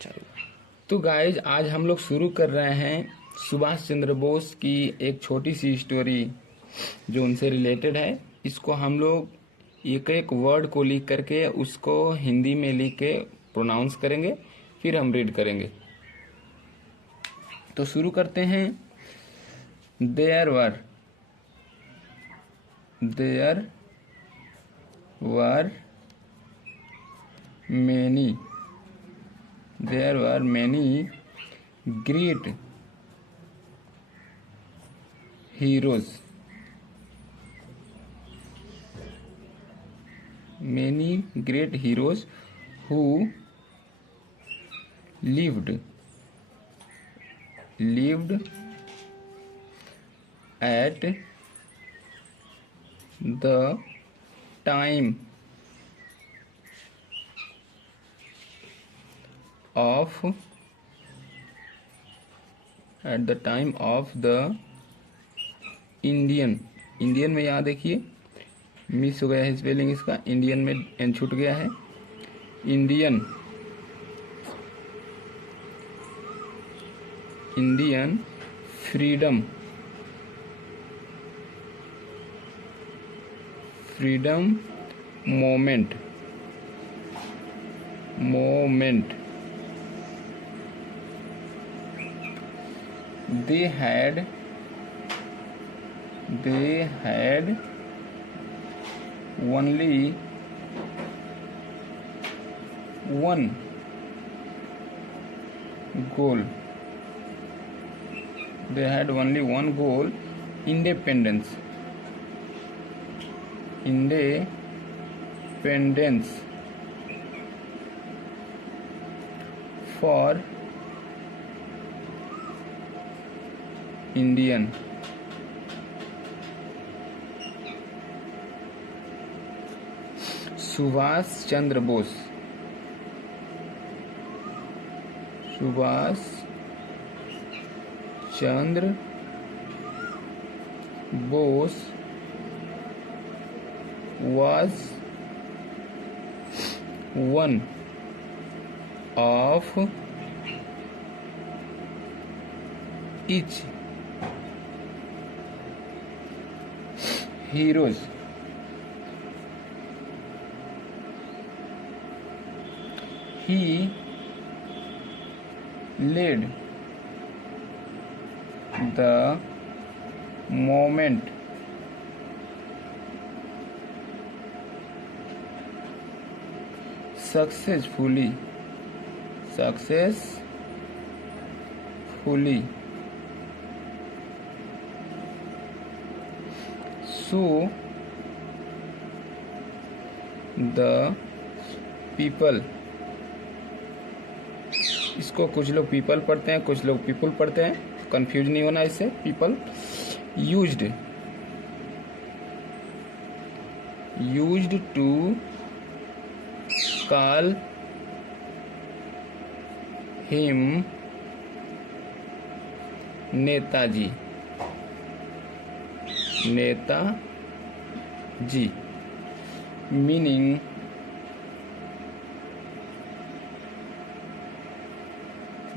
चलो, तो गाइज आज हम लोग शुरू कर रहे हैं सुभाष चंद्र बोस की एक छोटी सी स्टोरी जो उनसे रिलेटेड है। इसको हम लोग एक एक वर्ड को लिख करके उसको हिंदी में लिख के प्रोनाउंस करेंगे, फिर हम रीड करेंगे। तो शुरू करते हैं। There were many great heroes. Many great heroes who lived at the time of the Indian में यहाँ देखिए मिस हो गया है स्पेलिंग इसका, इंडियन में एन छूट गया है। Indian freedom moment they had only one goal. Independence for Indian. Subhash Chandra Bose was one of each heroes. He led the movement successfully. So the people, इसको कुछ लोग पीपल पढ़ते हैं, कुछ लोग पीपल पढ़ते हैं, कंफ्यूज नहीं होना इससे। People used to call him Netaji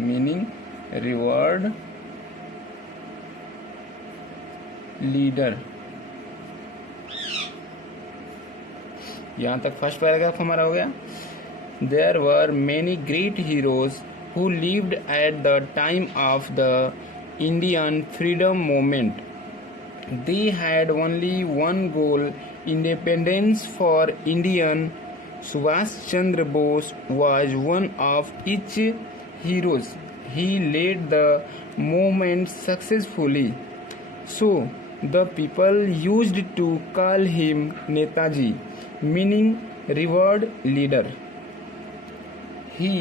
meaning revered leader. यहां तक फर्स्ट पैराग्राफ हमारा हो गया। There were many great heroes who lived at the time of the Indian freedom movement. They had only one goal, independence for Indian. Subhash Chandra Bose was one of each heroes. He led the movement successfully. So the people used to call him Netaji, meaning revered leader. He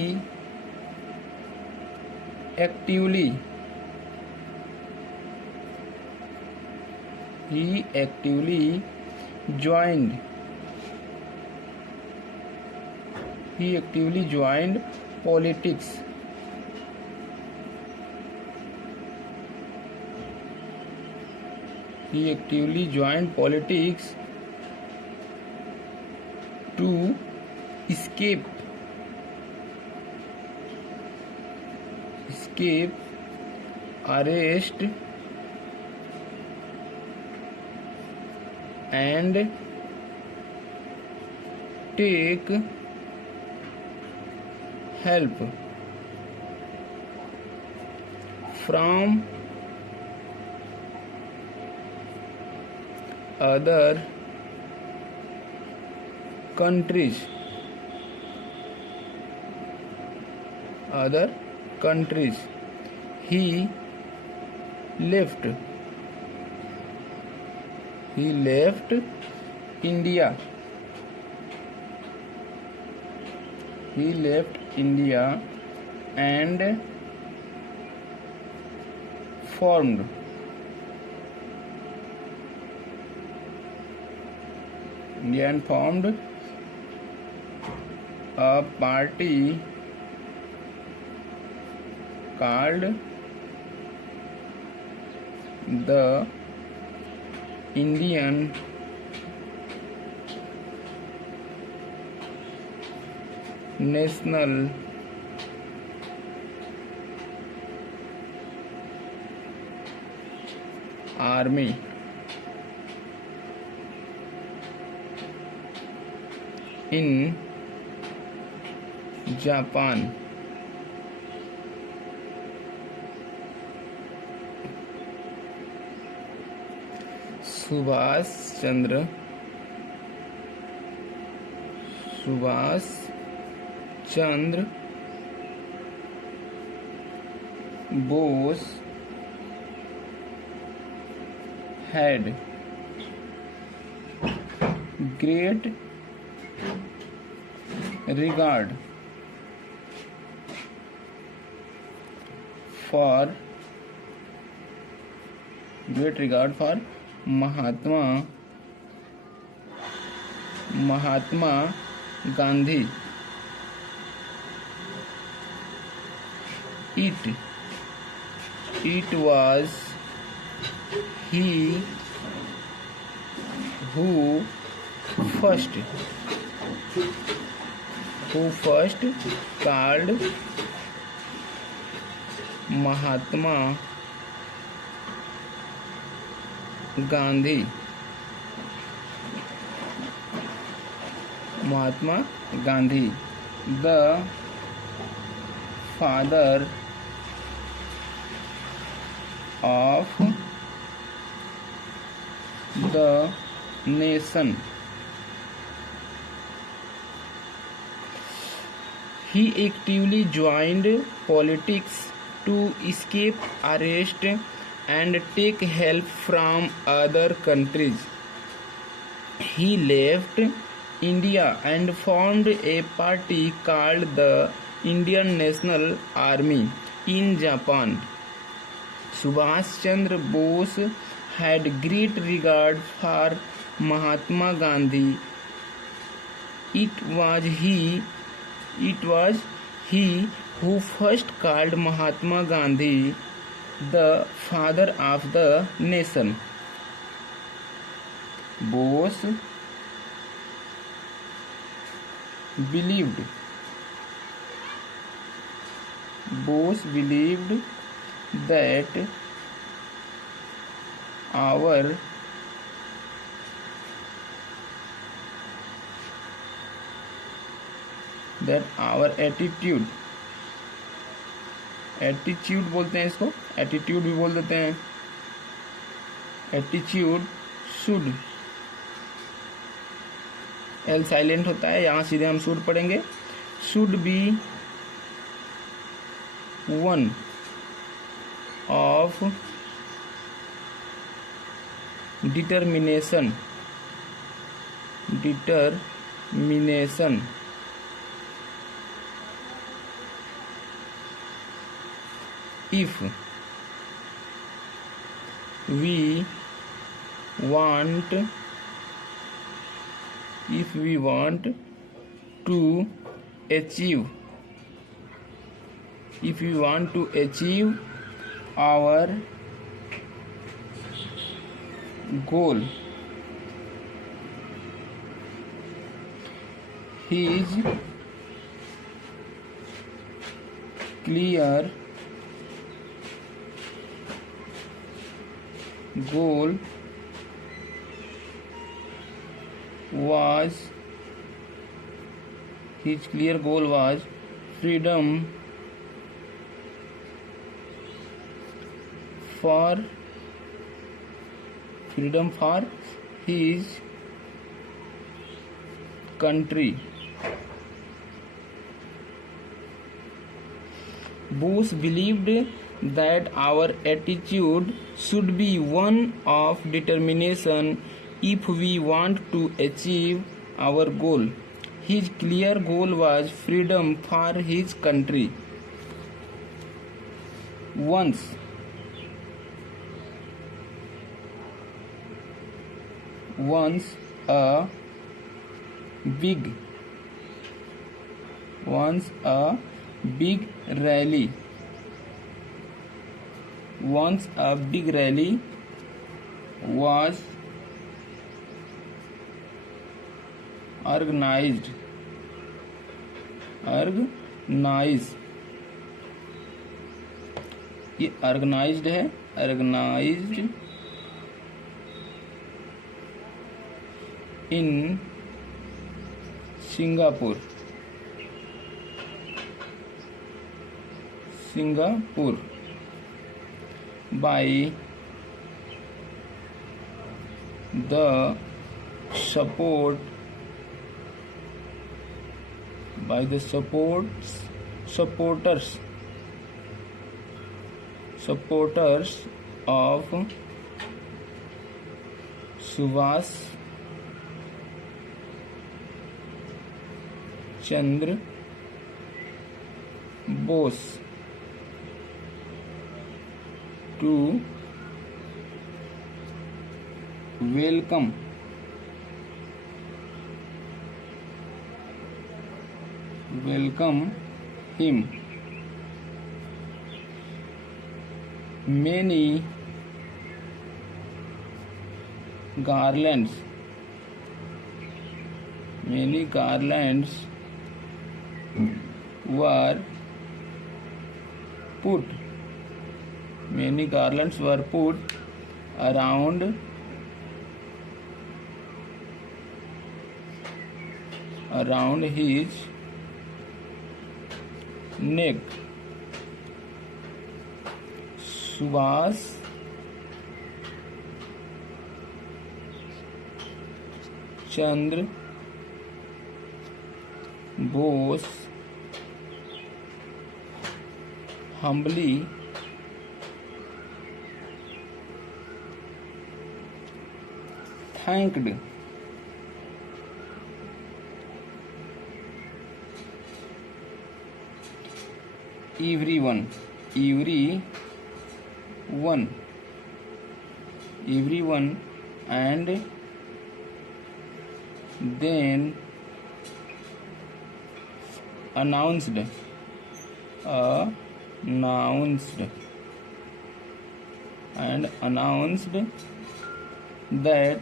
actively joined politics. To escape escape arrest and take help from other countries. He left India. And formed a party called the Indian National Army. In Japan. Subhash Chandra Bose had great regard for Mahatma Gandhi. It was he who first called Mahatma Gandhi the father of the nation. He actively joined politics to escape arrest and take help from other countries. He left India and formed a party called the Indian National Army in Japan. Subhash Chandra Bose had great regard for Mahatma Gandhi. It was he who first called Mahatma Gandhi the father of the nation. Bose believed that our attitude बोलते हैं इसको, attitude भी बोल देते हैं, attitude should, L silent होता है, यहाँ सीधे हम शुड पढ़ेंगे, should be one of determination if we want to achieve our goal. His clear goal was his clear goal was freedom for his country. Bose believed that our attitude should be one of determination if we want to achieve our goal. His clear goal was freedom for his country. Once a big rally was organized ये organised है organised in Singapore by the supporters of Subhash Chandra Bose to welcome him. Many garlands were put around his neck. Subhash Chandra Bose humbly thanked everyone and then announced that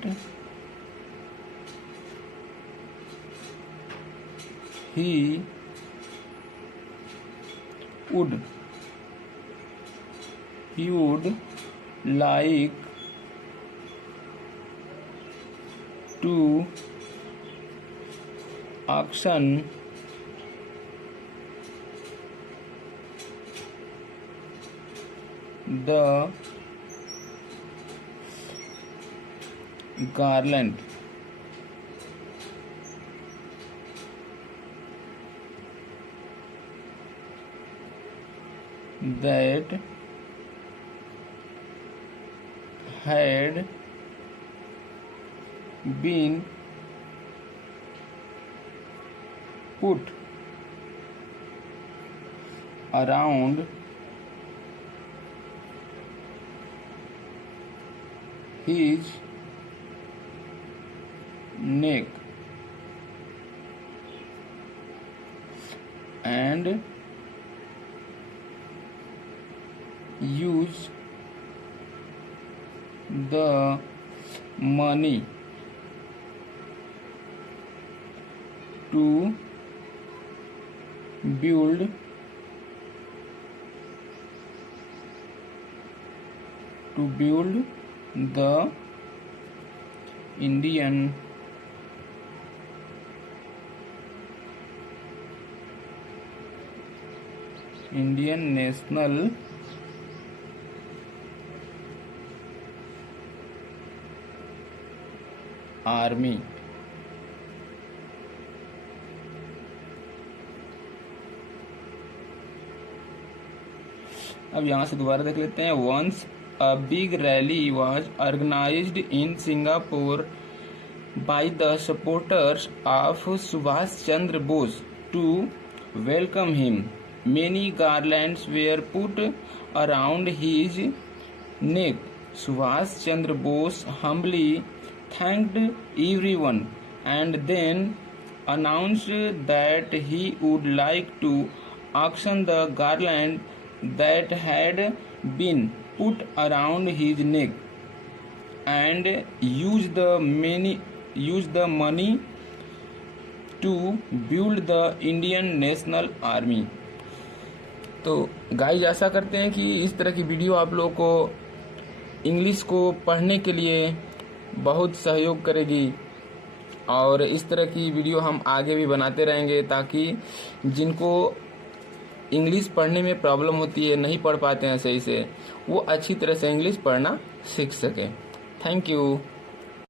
he would like to auction the garland that had been put around his neck and use the money to build the Indian National Army. अब यहाँ से दोबारा देख लेते हैं. Once a big rally was organized in Singapore by the supporters of Subhash Chandra Bose to welcome him. Many garlands were put around his neck. Subhash Chandra Bose humbly thanked everyone and then announced that he would like to auction the garland that had been put around his neck and use the money to build the Indian National Army. तो guys आशा करते हैं कि इस तरह की video आप लोगों को इंग्लिश को पढ़ने के लिए बहुत सहयोग करेगी और इस तरह की वीडियो हम आगे भी बनाते रहेंगे ताकि जिनको इंग्लिश पढ़ने में प्रॉब्लम होती है, नहीं पढ़ पाते हैं सही से, वो अच्छी तरह से इंग्लिश पढ़ना सीख सकें. Thank you.